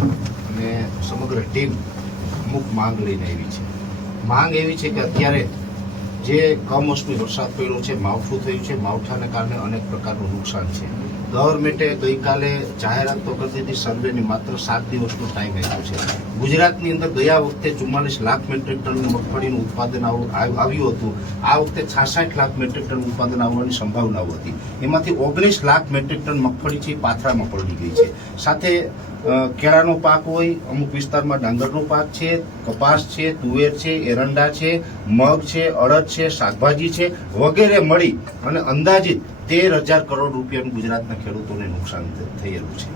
અને સમગ્ર ટીમ અમુક માંગ લઈને આવી છે. માંગ એવી છે કે અત્યારે જે કમોસમી વરસાદ પડ્યો છે, માવઠું થયું છે, માવઠાને કારણે અનેક પ્રકારનું નુકસાન છે. ગવર્મેન્ટે ગઈકાલે જાહેરાત તો કરી દીધી, સર્વેની માત્ર 7 દિવસનો ટાઈમ આપ્યો છે. ગુજરાતની અંદર ગયા વખતે 44 લાખ મેટ્રિક ટન મગફળીનું ઉત્પાદન આવ્યું હતું. આ વખતે 66 લાખ મેટ્રિક ટન ઉત્પાદન આવવાની સંભાવનાઓ હતી. એમાંથી 19 લાખ મેટ્રિક ટન મગફળી છે પાથરામાં પડી ગઈ છે. સાથે કેળાનો પાક હોય, અમુક વિસ્તારમાં ડાંગરનો પાક છે, કપાસ છે, તુવેર છે, એરંડા છે, મગ છે, અડદ છે, શાકભાજી છે વગેરે મળી અને અંદાજિત 13,000 કરોડ રૂપિયાનું ગુજરાતના ખેડૂતોને નુકસાન થયેલું છે.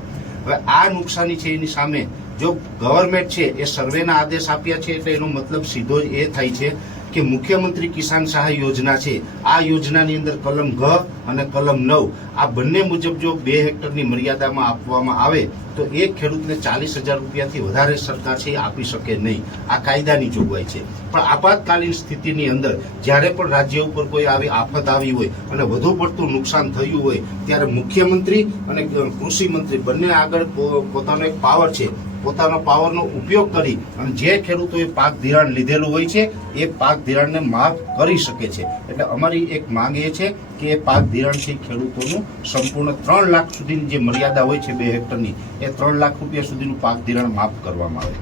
હવે આ નુકસાની છે એની સામે જો ગવર્મેન્ટ છે એ સર્વેના આદેશ આપ્યા છે એટલે એનો મતલબ સીધો જ એ થાય છે કે મુખ્યમંત્રી કિસાન સહાય યોજના છે, આ યોજનાની અંદર કલમ ઘ અને કલમ 9 આ બંને મુજબ જો 2 હેક્ટરની મર્યાદામાં આપવામાં આવે તો એક ખેડૂતને 40,000 રૂપિયાથી વધારે સરકાર છે એ આપી શકે નહીં. આ કાયદાની જોગવાઈ છે. પણ આપાતકાલીન સ્થિતિની અંદર જ્યારે પણ રાજ્ય ઉપર કોઈ આવી આફત આવી હોય અને વધુ પડતું નુકસાન થયું હોય ત્યારે મુખ્યમંત્રી અને કૃષિ મંત્રી બંને આગળ પોતાનો એક પાવર છે, પોતાનો પાવરનો ઉપયોગ કરી અને જે ખેડૂતોએ પાક ધિરાણ લીધેલું હોય છે એ પાક ધિરાણને માફ કરી શકે છે. એટલે અમારી એક માંગ એ છે કે એ પાક ધિરાણથી ખેડૂતોનું સંપૂર્ણ 3 લાખ સુધીની જે મર્યાદા હોય છે 2 હેક્ટરની એ 3 લાખ રૂપિયા સુધીનું પાક ધિરાણ માફ કરવામાં આવે.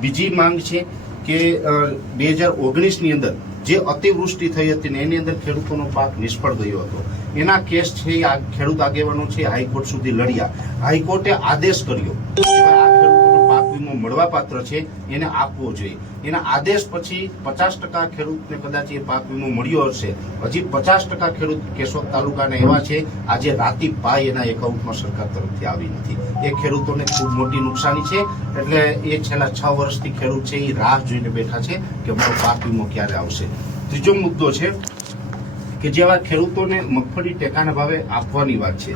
બીજી માંગ છે કે 2019ની અંદર જે અતિવૃષ્ટિ થઈ હતી ને એની અંદર ખેડૂતોનો પાક નિષ્ફળ ગયો હતો. એના કેસ છે આ ખેડૂત આગેવાનો છે હાઈકોર્ટ સુધી લડ્યા. હાઈકોર્ટે આદેશ કર્યો કે આ ખેડૂતોનો પાક વીમો મળવાપાત્ર છે એને આપવો જોઈએ. એના આદેશ પછી 50% ખેડૂતને કદાચ એ પાક વીમો મળ્યો હશે. હજી 50% ખેડૂત કેશોદ તાલુકાના એવા છે આજે રાતી પાય એના એકાઉન્ટમાં સરકાર તરફથી આવી નથી. એ ખેડૂતોને ખૂબ મોટી નુકસાની છે. એટલે એ છેલ્લા 6 વર્ષથી ખેડૂત છે એ રાહ જોઈને બેઠા છે કે અમારો પાક વીમો ક્યારે આવશે. ત્રીજો મુદ્દો છે કે જેવા ખેડૂતોને મગફળી ટેકાના ભાવે આપવાની વાત છે.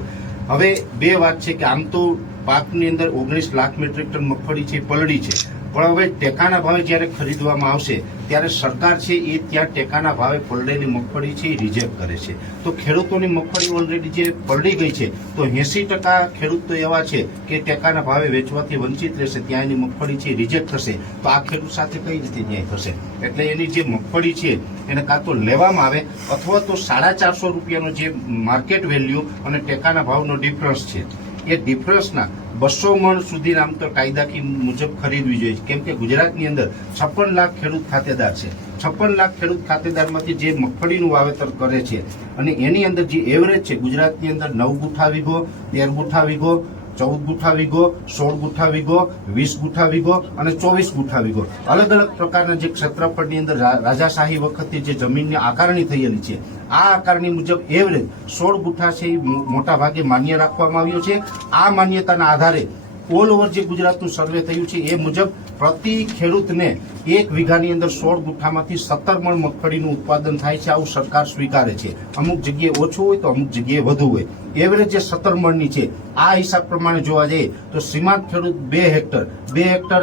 હવે 2 વાત છે કે આમ તો પાકની અંદર 19 લાખ મેટ્રિક ટન મગફળી છે પલળી છે, પણ હવે ટેકાના ભાવે જ્યારે ખરીદવામાં આવશે ત્યારે સરકાર છે એ ત્યાં ટેકાના ભાવે પલળેલી મગફળી છે એ રિજેક્ટ કરે છે. તો ખેડૂતોની મગફળી ઓલરેડી જે પલળી ગઈ છે તો 80% ખેડૂત તો એવા છે કે ટેકાના ભાવે વેચવાથી વંચિત રહેશે, ત્યાં એની મગફળી છે રિજેક્ટ થશે. તો આ ખેડૂત સાથે કઈ રીતે ન્યાય થશે? એટલે એની જે મગફળી છે એને કાં તો લેવામાં આવે અથવા તો 450 રૂપિયાનો જે માર્કેટ વેલ્યુ અને ટેકાના ભાવનો ડિફરન્સ છે એ ડિફરન્સના 200 મણ સુધી આમ તો કાયદાકી મુજબ ખરીદવી જોઈએ. કેમ કે ગુજરાતની અંદર 56 લાખ ખેડૂત ખાતેદાર છે. 56 લાખ ખેડૂત ખાતેદારમાંથી જે મગફળીનું વાવેતર કરે છે અને એની અંદર જે એવરેજ છે ગુજરાતની અંદર 9 ગુઠા વીઘો, 13 ગુઠા વીઘો, 14 ગુઠા વીઘો, 16 ગુઠા વીઘો, 20 ગુઠા વીઘો અને 24 ગુઠા વીઘો અલગ અલગ પ્રકારના જે ક્ષેત્રફળની અંદર રાજાશાહી વખતથી જે જમીનની આકારણી થયેલી છે આ આકારણી મુજબ એવરેજ 16 ગુઠા છે એ મોટા ભાગે માન્ય રાખવામાં આવ્યો છે. આ માન્યતાના આધારે ઓલ ઓવર જે ગુજરાતનું સર્વે થયું છે એ મુજબ પ્રતિ ખેડૂતને 1 વીઘાની અંદર 16 ગુઠામાંથી 17 મણ મગફળીનું ઉત્પાદન થાય છે. આવું સરકાર સ્વીકારે છે. અમુક જગ્યાએ ઓછું હોય તો અમુક જગ્યાએ વધુ હોય. એવરેજ જે 17 મણની છે આ હિસાબ પ્રમાણે જોવા જઈએ તો સીમાંત ખેડૂત 2 હેક્ટર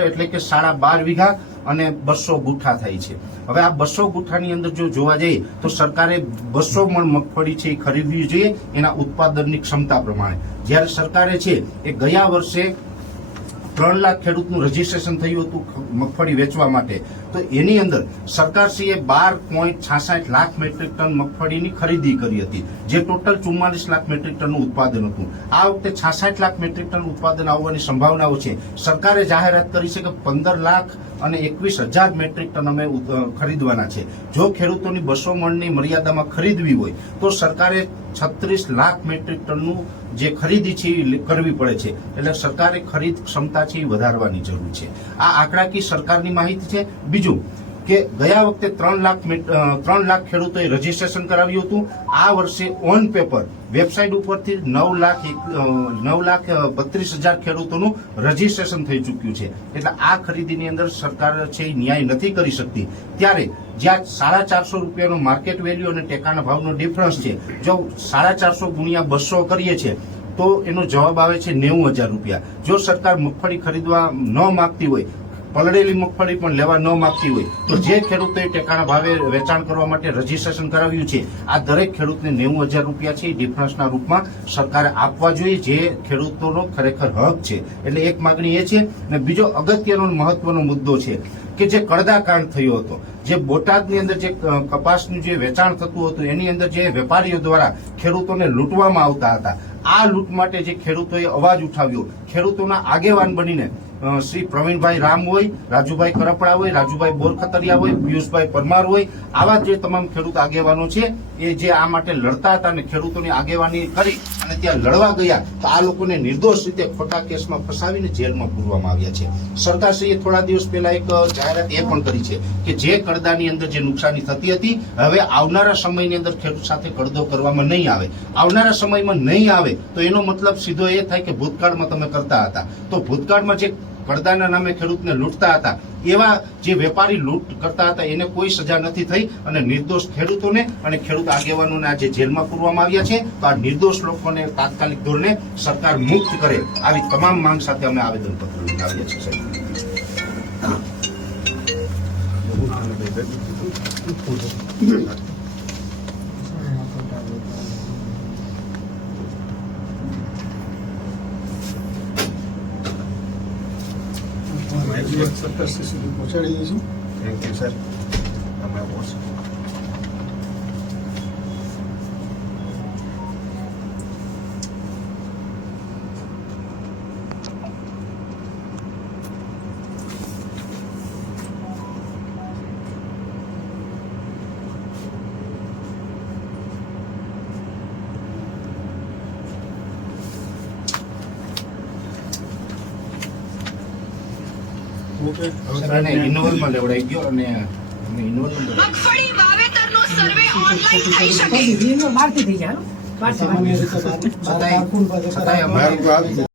એટલે કે 12.5 વીઘા અને 200 ગુઠા થાય છે. હવે આ 200 ગુઠાની અંદર જો જોવા જઈએ તો સરકારે 200 મણ મગફળી છે એ ખરીદવી જોઈએ એના ઉત્પાદનની ક્ષમતા પ્રમાણે. જ્યારે સરકારે છે એ ગયા વર્ષે 3 લાખ ખેડૂતનું રજીસ્ટ્રેશન થયું હતું મગફળી વેચવા માટે, તો એની અંદર સરકારશ્રીએ 12.66 લાખ મેટ્રિક ટન મગફળીની ખરીદી કરી હતી જે ટોટલ 44 લાખ મેટ્રિક ટનનું ઉત્પાદન હતું. આ વખતે 66 લાખ મેટ્રિક ટન ઉત્પાદન આવવાની સંભાવનાઓ છે. સરકારે જાહેરાત કરી છે કે 15 લાખ અને 21,000 મેટ્રિક ટન અમે ખરીદવાના છે. જો ખેડૂતોની 200 મણની મર્યાદામાં ખરીદવી હોય તો સરકારે 36 લાખ મેટ્રિક ટનનું જે ખરીદી છે એ કરવી પડે છે. એટલે સરકારે ખરીદ ક્ષમતા છે એ વધારવાની જરૂર છે. આ આંકડાકીય સરકારની માહિતી છે. બીજું કે ગયા વખતે 3 લાખ ખેડૂતોએ રજીસ્ટ્રેશન કરાવ્યું હતું. આ વર્ષે ઓન પેપર વેબસાઇટ ઉપરથી 9,32,000 ખેડૂતોનું રજીસ્ટ્રેશન થઈ ચૂક્યું છે. એટલે આ ખરીદીની અંદર સરકાર છે એ ન્યાય નથી કરી શકતી. ત્યારે જ્યાં 450 રૂપિયાનો માર્કેટ વેલ્યુ અને ટેકાના ભાવનો ડિફરન્સ છે, જો 450 ગુણ્યા 200 કરીએ છીએ તો એનો જવાબ આવે છે 90,000 રૂપિયા. જો સરકાર મગફળી ખરીદવા ન માંગતી હોય પલળેલી મગફળી પણ લેવા ન માંગતી હોય તો જે ખેડૂતોએ ટેકાના ભાવે વેચાણ કરવા માટે રજીસ્ટ્રેશન કરાવ્યું છે આ દરેક ખેડૂતને 90,000 રૂપિયા છે ડિફરન્સના રૂપમાં સરકારે આપવા જોઈએ, જે ખેડૂતોનો ખરેખર હક છે. એટલે એક માગણી એ છે. અને બીજો અગત્યનો મહત્વનો મુદ્દો છે કે જે કડદાકાંડ થયો હતો, જે બોટાદની અંદર જે કપાસનું જે વેચાણ થતું હતું એની અંદર જે વેપારીઓ દ્વારા ખેડૂતોને લૂંટવામાં આવતા હતા, આ લૂંટ માટે જે ખેડૂતોએ અવાજ ઉઠાવ્યો, ખેડૂતોના આગેવાન બનીને શ્રી પ્રવીણભાઈ રામ હોય, રાજુભાઈ કરપડા હોય, રાજુભાઈ બોરખતરિયા હોય, પિયુષભાઈ પરમાર હોય, આવા જે તમામ ખેડૂત આગેવાનો છે એ જે આ માટે લડતા હતા અને ખેડૂતોની આગેવાની કરી અને ત્યાં લડવા ગયા તો આ લોકોને નિર્દોષ રીતે ખોટા કેસમાં ફસાવીને જેલમાં પૂરવામાં આવ્યા છે. સરકારશ્રીએ થોડા દિવસ પહેલા એક જાહેરાત એ પણ કરી છે કે જે કડદાની અંદર જે નુકસાની થતી હતી હવે આવનારા સમયની અંદર ખેડૂત સાથે કડદો કરવામાં નહીં આવે. આવનારા સમયમાં નહીં આવે તો એનો મતલબ સીધો એ થાય કે ભૂતકાળમાં તમે કરતા હતા. તો ભૂતકાળમાં જે કડદાના નામે ખેડૂતને લૂંટતા હતા એવા જે વેપારી લૂંટ કરતા હતા એને કોઈ સજા નથી થઈ અને નિર્દોષ ખેડૂતોને અને ખેડૂત આગેવાનોને આજે જેલમાં પૂરવામાં આવ્યા છે. તો આ નિર્દોષ લોકોને તાત્કાલિક ધોરણે સરકાર મુક્ત કરે આવી તમામ માંગ સાથે અમે આવેદનપત્ર લઈને આવ્યા છીએ સાહેબ. સરકારશ્રી સુધી પહોંચાડી દઈશું. Thank you sir. તમે પહોંચો. ઓકે, ઇનોવલમાં લેવડાઈ ગયો અને મગફળી વાવેતરનો સર્વે ઓનલાઈન થઈ શકે. સામાન્ય રીતે 12 છતાંય અમારું